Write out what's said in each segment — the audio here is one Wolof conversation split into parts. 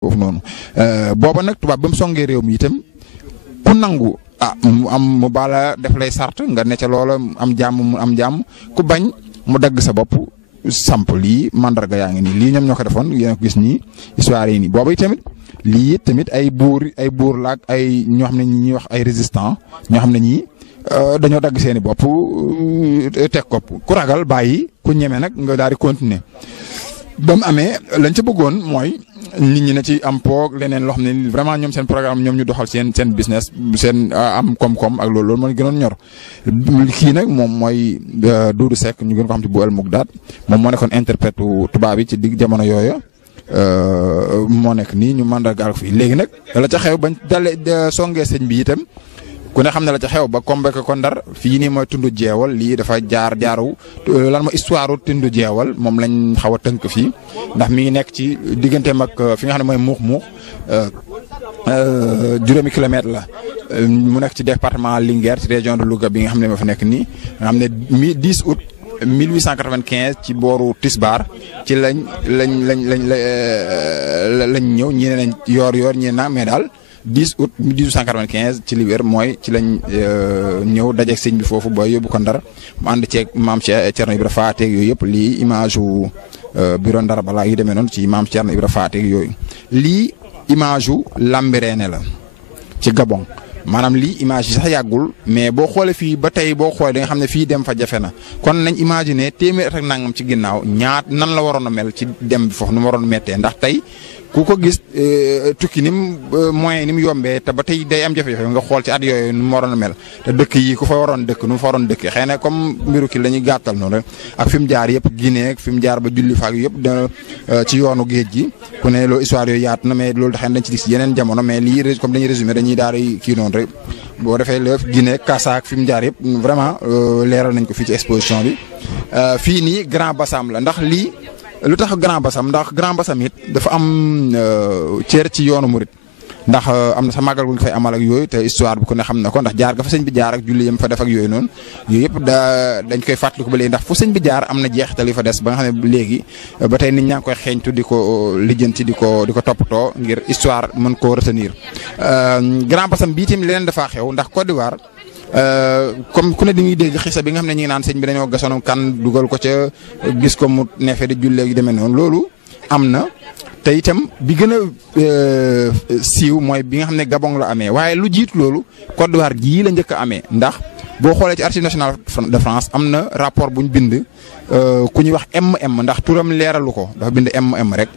foofu noonu booba nag tubaab ba mu songee réew mi itam ku nangu mu baala def lay sart nga ne ca loola am jàmm mu am jàmm ku bañ mu dagg sa bopp samp lii mandarga yaa ngi nii lii ñoom ñoo ko defoon yéen a ko gis nii histoire yi nii booba tamit lii tamit ay buur laag ay ñoo xam ne ñi ñuy wax ay résistant ñoo xam ne ñii dañoo dagg seeni bopp teg kopp ku ragal bàyyi ku ñeme nag nga daal di continuer ba mu amee lañ ca bëggoon mooy nit ñi ne ci am poog leneen loo xam ne vraiment ñoom seen programme ñoom ñu doxal seen business seen am koom-koom ak loolu moo gënoon ñor kii nag moom mooy Doudou Seck ñu gën ko xam ci bu El Mougdad moom moo nekkoon interprète tubaab yi ci digg jamono yooyu moo nekk nii ñu mandargaal ko fii léegi nag la ca xew bañ dalee songee sëñ bi itam ku ne xam ne la ca xew ba Kombeek ko Ndar fii nii mooy tundu jeewal lii dafa jaaru lan ma histoire tundu jeewal moom lañ xaw a tënk fii ndax mi ngi nekk ci digganteem ak fi nga xam ne mooy muux juróomi kilomètre la mu nekk ci département Linguère ci région de Louga bi nga xam ne ma fa nekk nii nga xam ne 10 août 1895 ci booru Tisbar ci lañ ñëw ñi ne nañ yoor ñi na mais daal 10 août 1895 ci li wér mooy ci lañ ñëw dajeeg sëñ bi foofu ba yóbbu ko Ndar mu ànd ceeg maam Thierno Ibra Fateeg yooyu yëpp lii image wu bureau Ndar balaa yu demee noonu ci maam Thierno Ibra Fateeg yooyu lii image wu Lambaréné la ci Gabon maanaam lii image yi sax yàggul mais boo xoolee fii ba tey boo xoolee da nga xam ne fii dem fa jafe na kon nañ imaginer téeméer at ak nangam ci ginnaaw nan la waroon a mel ci dem bi foofu nu mu waroon a méttee ndax tey ku ko gis tukki ni mu moyen ni mu yombee te ba tey day am jafe-jafe nga xool ci at yooyu nu mu waroon a mel te dëkk yi ku fa waroon dëkk nu mu fa waroon dëkkee xëy na comme mbiru ki la ñuy gàttal noonu rek ak fi mu jaar yëpp Guinée ak fi mu jaar ba julli faak yëpp ci yoonu géej gi ku ne loolu histoire yooyu yaatu na mais loolu tax dañ ci gis yeneen jamono mais lii comme dañuy résumé dañuy daal di kii noonu rek boo defee lépp Guinée Kassa ak fi mu jaar yëpp vraiment leeral nañ ko fii ci exposition bi fii nii Grand Bassam la ndax lii lu tax Grand Bassam ndax Grand Bassam it dafa am cër ci yoonu murit ndax am na sa màggal gu ñu fay amal ak yooyu te histoire bi ku ne xam na ko ndax jaar ga fa sëñ bi jaar ak julli yam fa def ak yooyu noonu yooyu yëpp dañ koy fàttaliku ba léegi ndax fu sëñ bi jaar am na jeexital yu fa des ba nga xam ne léegi ba tey nit ñaa ngi koy xeeñtu di ko lijjanti di ko toppatoo ngir histoire mën koo retenir Grand Bassam bii tamit leneen dafaa xew ndax Côte d'Ivoire comme ku ne di ngi dégg xisa bi nga xam ne ñi ngi naan sëñ bi dañoo gasoon kan dugal ko ca gis ko mu neefee di jullee gi demee noonu loolu am na te itam bi gën a siiw mooy bi nga xam ne Gabon la amee waaye lu jiitu loolu Côte d'Ivoire gii la njëkk a amee ndax boo xoolee ci Archives nationales de France am na rapport bu ñu bind ku ñuy wax ndax turam leeralu ko dafa bind rek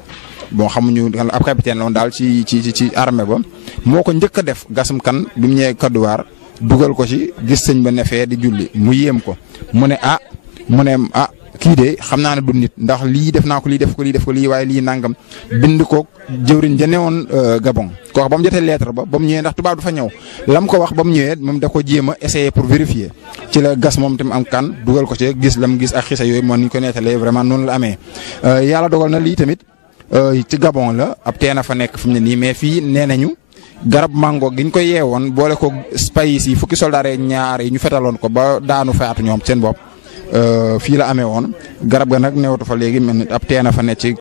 bon xamuñu ab capitaine la woon daal ci armée ba moo ko njëkk a def gasum kan bi mu ñëwee Côte d'Ivoire dugal ko ci gis sëñ ba nefee di julli mu yéem ko mu ne kii de xam naa ne du nit ndax lii def naa ko lii def ko lii waaye lii nangam bind ko jëwriñ ja newoon Gabon kooku ba mu jotee lettre ba mu ñëwee ndax tubaab du fa ñëw lam ko wax ba mu ñëwee moom da ko jéem a essayer pour vérifier ci la gas moom tam am kan dugal ko ci gis lam gis ak xisa yooyu moom ni ñu ko nettalee vraiment noonu la amee yàlla dogal na lii tamit ci Gabon la ab teena fa nekk fi mu ne nii mais fii nee nañu garab mango gi ñu ko yeewoon boole ko spayis yi fukki soldaar ñaar yi ñu fetaloon ko ba daanu faatu ñoom seen bopp fii la amee woon garab ga nag newatu fa léegi mel ni ab teena fa ne ci